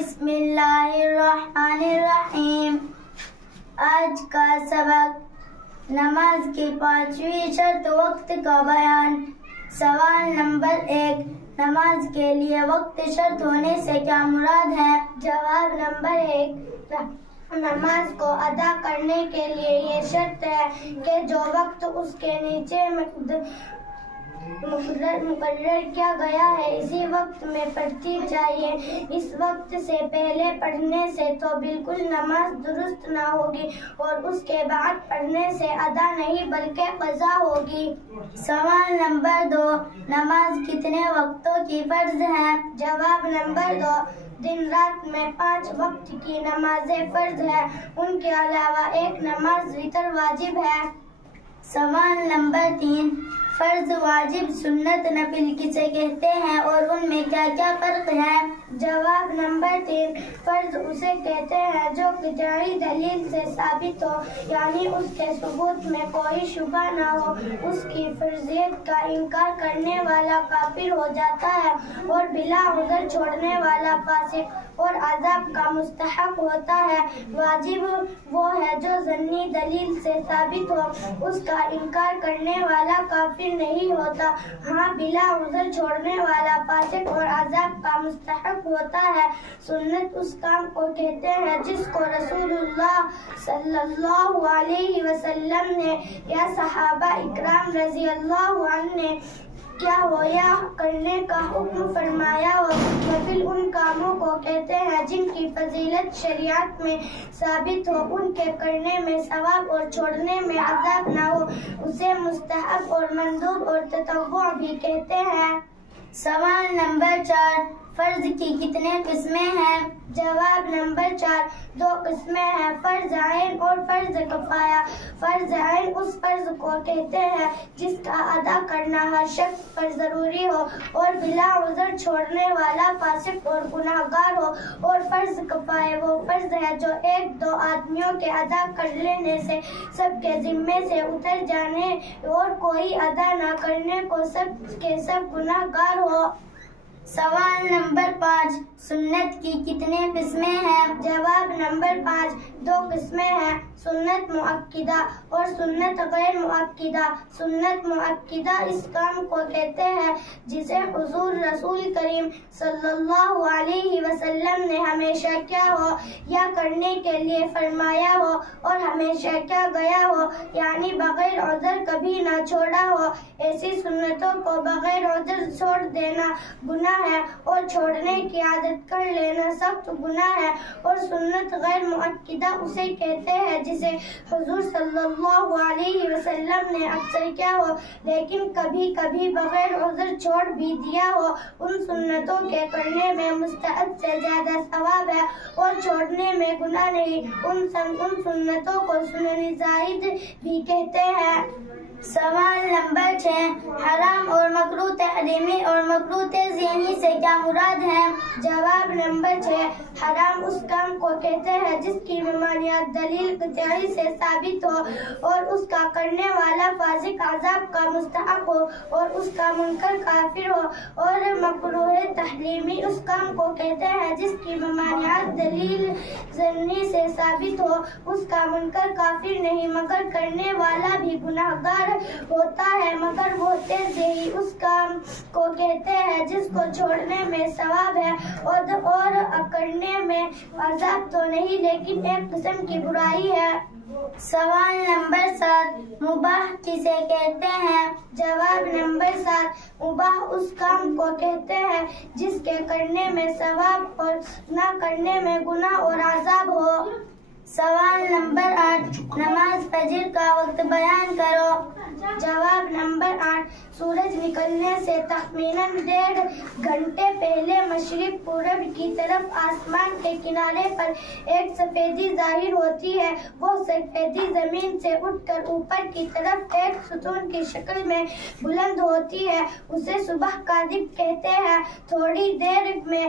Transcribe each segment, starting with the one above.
بسم اللہ الرحمن الرحیم۔ آج کا سبق نماز کی 5ویں شرط وقت کا بیان۔ سوال نمبر 1، نماز کے لیے وقت شرط ہونے سے کیا مراد ہے؟ جواب نمبر 1، نماز کو ادا کرنے کے لیے یہ شرط ہے کہ جو وقت اس کے نیچے مقرر کیا گیا ہے اسی وقت میں پڑھتی چاہیے۔ اس وقت سے پہلے پڑھنے سے تو بالکل نماز درست نہ ہوگی اور اس کے بعد پڑھنے سے ادا نہیں بلکہ قضا ہوگی۔ سوال نمبر 2، نماز کتنے وقتوں کی فرض ہے؟ جواب نمبر 2، دن رات میں 5 وقت کی نمازیں فرض ہے، ان کے علاوہ ایک نماز وتر واجب ہے۔ سوال نمبر 3، فرض، واجب، سنت، نفل کسے کہتے ہیں اور ان میں کیا کیا فرق ہے؟ جواب نمبر 3، فرض اسے کہتے ہیں جو قطعی دلیل سے ثابت ہو، یعنی اس کے ثبوت میں کوئی شبہ نہ ہو۔ اس کی فرضیت کا انکار کرنے والا کافر ہو جاتا ہے اور بلا عذر چھوڑنے والا فاسق اور عذاب کا مستحق ہوتا ہے۔ واجب وہ ہے جو ظنی دلیل سے ثابت ہو، اس کا انکار کرنے والا کافر نہیں ہوتا۔ ہاں، بلا عذر چھوڑنے والا فاسق اور عذاب کا مستحق ہوتا ہے۔ سنت اس کام کو کہتے ہیں جس کو رسول اللہ صلی اللہ علیہ وسلم نے یا صحابہ اکرام رضی اللہ عنہ نے کیا ہو یا کرنے کا حکم فرمایا ہو۔ نفل ان کاموں کو کہتے ہیں جن کی فضیلت شریعت میں ثابت ہو، ان کے کرنے میں ثواب اور چھوڑنے میں عذاب نہ ہو، اسے مستحب اور مندوب اور تطوع بھی کہتے ہیں۔ سوال نمبر 4، فرض کی کتنے قسمیں ہیں؟ جواب نمبر 4، 2 قسمیں ہیں، فرض عین اور فرض کفایہ۔ فرض عین اس فرض کو کہتے ہیں جس کا ادا کرنا ہر شخص پر ضروری ہو اور بلا عذر چھوڑنے والا فاسق اور گناہگار ہو، اور فرض کفایہ وہ فرض ہے جو 1-2 آدمیوں کے ادا کر لینے سے سب کے ذمے سے اتر جانے اور کوئی ادا نہ کرنے کو سب کے سب گناہگار ہو۔ سوال نمبر 5، سنت کی کتنے قسمیں ہیں؟ جواب نمبر 5، 2 قسمیں ہیں، سنت مؤکدہ اور سنت غیر مؤکدہ۔ سنت مؤکدہ اس کام کو کہتے ہیں جسے حضور رسول کریم صلی اللہ علیہ وسلم نے ہمیشہ کیا ہو یا کرنے کے لیے فرمایا ہو اور ہمیشہ کیا گیا ہو، یعنی بغیر عذر کبھی نہ چھوڑا ہو۔ ایسی سنتوں کو بغیر عذر چھوڑ دینا گناہ ہے اور چھوڑنے کی عادت کر لینا سخت گناہ ہے۔ اور سنت غیر مؤکدہ اسے کہتے ہیں جسے حضور صلی اللہ علیہ وسلم نے اکثر کیا ہو لیکن کبھی کبھی بغیر عذر چھوڑ بھی دیا ہو۔ ان سنتوں کے کرنے میں مستحب سے زیادہ ثواب ہے اور چھوڑنے میں گناہ نہیں۔ ان سنتوں کو سنن زائد بھی کہتے ہیں۔ سوال نمبر 6، حرام اور مکروہ تحریمی اور مکروہ تنزیہی سے کیا مراد ہے؟ جواب نمبر 6، حرام اس کام کو کہتے ہیں جس کی ممانعت دلیل قطعی سے ثابت ہو اور اس کا کرنے والا فاسق عذاب کا مستحق ہو اور اس کا منکر کافر ہو۔ اور مکروہ تحریمی اس کام کو کہتے ہیں جس کی ممانعت دلیل ظنی سے ثابت ہو، اس کا منکر کافر نہیں مگر کرنے والا بھی گناہگار ہوتا ہے۔ مگر وہ تنزیہی اس کام کو کہتے ہیں جس کو چھوڑنے میں ثواب ہے اور کرنے میں عذاب تو نہیں لیکن ایک قسم کی برائی ہے۔ سوال نمبر 7، مباح کسے کہتے ہیں؟ جواب نمبر 7، مباح اس کام کو کہتے ہیں جس کے کرنے میں ثواب اور نہ کرنے میں گناہ اور عذاب ہو۔ سوال نمبر 8، نماز فجر کا وقت بیان کرو۔ جواب نمبر 8، سورج نکلنے سے تخمیناً 1.5 گھنٹے پہلے مشرق پورب کی طرف آسمان کے کنارے پر ایک سفیدی ظاہر ہوتی ہے۔ وہ سفیدی زمین سے اٹھ کر اوپر کی طرف ایک ستون کی شکل میں بلند ہوتی ہے، اسے صبح کاذب کہتے ہیں۔ تھوڑی دیر میں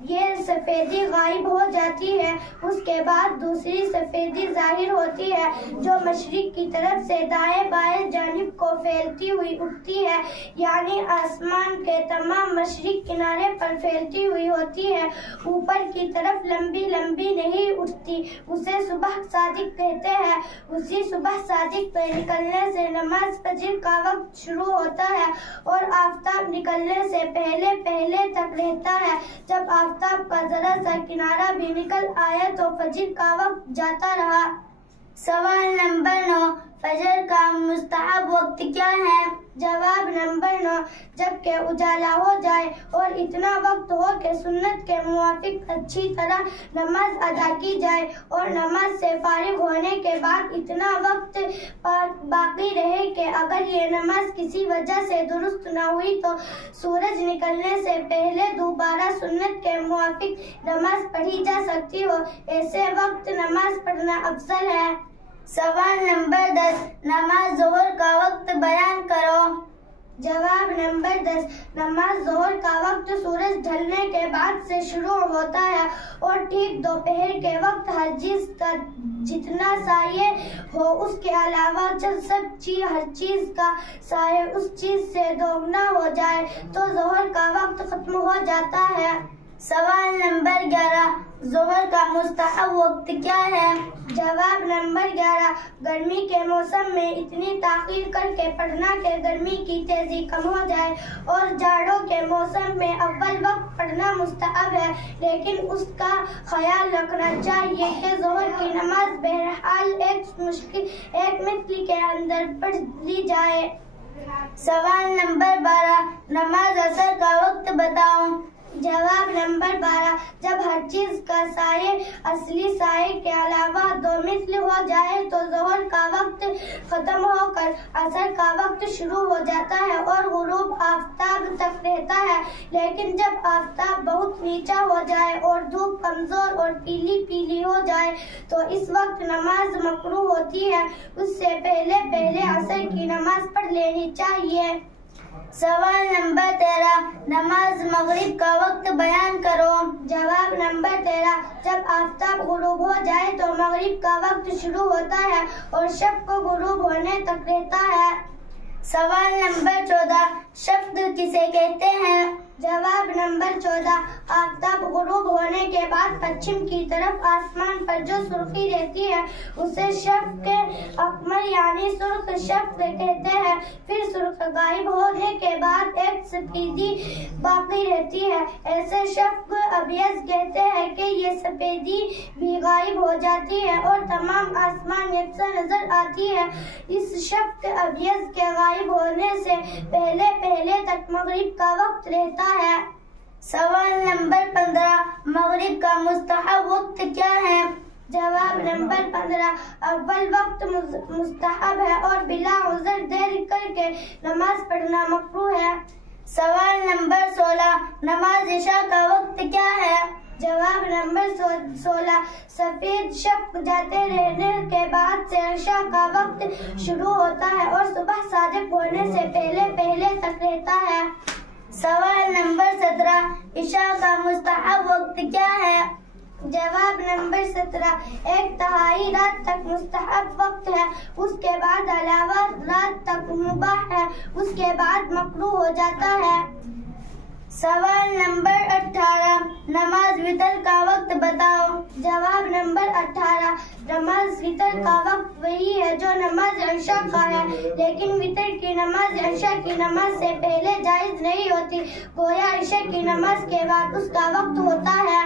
یہ سفیدی غائب ہو جاتی ہے، اس کے بعد دوسری سفیدی ظاہر ہوتی ہے جو مشرق کی طرف سے دائیں بائیں جانب کو پھیلتی ہوئی اٹھتی ہے، یعنی آسمان کے تمام مشرق کنارے پر پھیلتی ہوئی ہوتی ہے، اوپر کی طرف لمبی لمبی نہیں اٹھتی۔ اسے صبح صادق کہتے ہیں۔ اسی صبح صادق پہ نکلنے سے نماز فجر کا وقت شروع ہوتا ہے اور آفتاب نکلنے سے پہلے پہلے تک رہتا ہے۔ جب آفتاب کا ذرا سا کنارہ بھی نکل آیا تو فجر کا وقت جاتا رہا۔ سوال نمبر 9، فجر کا مستحب وقت کیا ہے؟ جواب نمبر 9، جب کہ اجالا ہو جائے اور اتنا وقت ہو کہ سنت کے موافق اچھی طرح نماز ادا کی جائے، اور نماز سے فارغ ہونے کے بعد اتنا وقت باقی رہے کہ اگر یہ نماز کسی وجہ سے درست نہ ہوئی تو سورج نکلنے سے پہلے دوبارہ سنت کے موافق نماز پڑھی جا سکتی ہو، ایسے وقت نماز پڑھنا افضل ہے۔ سوال نمبر 10، نماز ظہر کا وقت بیان کرو۔ جواب نمبر 10، نماز ظہر کا وقت سورج ڈھلنے کے بعد سے شروع ہوتا ہے اور ٹھیک دوپہر کے وقت ہر چیز کا جتنا سایہ ہو اس کے علاوہ ہر چیز کا سایہ اس چیز سے دوگنا ہو جائے تو ظہر کا وقت ختم ہو جاتا ہے۔ سوال نمبر 11، ظہر کا مستحب وقت کیا ہے؟ جواب نمبر 11، گرمی کے موسم میں اتنی تاخیر کر کے پڑھنا کہ گرمی کی تیزی کم ہو جائے، اور جاڑوں کے موسم میں اول وقت پڑھنا مستحب ہے، لیکن اس کا خیال رکھنا چاہیے کہ ظہر کی نماز بہرحال ایک مثل کے اندر پڑھ لی جائے۔ سوال نمبر 12، نماز عصر کا وقت بتاؤ۔ جواب نمبر 12، جب ہر چیز کا سایہ اصلی سائے کے علاوہ دو مثل ہو جائے تو ظہر کا وقت ختم ہو کر عصر کا وقت شروع ہو جاتا ہے اور غروب آفتاب تک رہتا ہے، لیکن جب آفتاب بہت نیچا ہو جائے اور دھوپ کمزور اور پیلی پیلی ہو جائے تو اس وقت نماز مکروہ ہوتی ہے، اس سے پہلے عصر کی نماز پڑھ لینی چاہیے۔ سوال نمبر 13، نماز مغرب کا وقت بیان کرو۔ جواب نمبر 13، جب آفتاب غروب ہو جائے تو مغرب کا وقت شروع ہوتا ہے اور شب کو غروب ہونے تک رہتا ہے۔ سوال نمبر 14، شفق کسے کہتے ہیں؟ جواب نمبر 14، آفتاب غروب ہونے کے بعد پچھم کی طرف آسمان پر جو سرخی رہتی ہے اسے شفق احمر یعنی سرخ شفق کہتے ہیں، پھر سرخ غائب ہونے کے بعد ایک سفیدی باقی رہتی ہے، ایسے شفق ابیض کہتے ہیں کہ یہ سفیدی بھی غائب ہو جاتی ہے اور تمام آسمان یکساں نظر آتی ہے۔ اس شفق ابیض کے غائب ہونے سے پہلے تک مغرب کا وقت رہتا ہے۔ سوال نمبر 15، مغرب کا مستحب وقت کیا ہے؟ جواب نمبر 15، اول وقت مستحب ہے اور بلا عذر دیر کر کے نماز پڑھنا مکروہ ہے۔ سوال نمبر 16، نماز عشاء کا وقت کیا ہے؟ جواب نمبر 16، سفید شفق جاتے رہنے کے بعد سے عشاء کا وقت شروع ہوتا ہے اور صبح صادق ہونے سے پہلے تک رہتا ہے۔ سوال نمبر 17، عشاء کا مستحب وقت کیا ہے؟ جواب نمبر 17، 1/3 رات تک مستحب وقت ہے، اس کے بعد علاوہ رات تک مباح ہے، اس کے بعد مکروہ ہو جاتا ہے۔ سوال نمبر 18، نماز وتر کا وقت بتاؤ۔ جواب نمبر 18، نماز وتر کا وقت وہی ہے جو نماز عشاء کا ہے، لیکن وتر کی نماز عشاء کی نماز سے پہلے جائز نہیں ہوتی، گویا عشاء کی نماز کے بعد اس کا وقت ہوتا ہے۔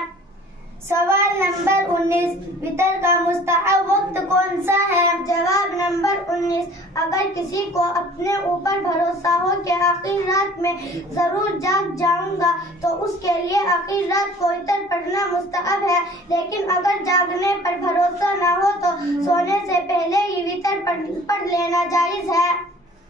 سوال نمبر 19، وتر کا مستحب وقت کون سا ہے؟ جواب نمبر 19، اگر کسی کو اپنے اوپر بھروسہ ہو کہ آخر رات میں ضرور جاگ جاؤں گا تو اس کے لیے آخر رات کو وتر پڑھنا مستحب ہے، لیکن اگر جاگنے پر بھروسہ نہ ہو تو سونے سے پہلے ہی وتر پڑھ لینا جائز ہے۔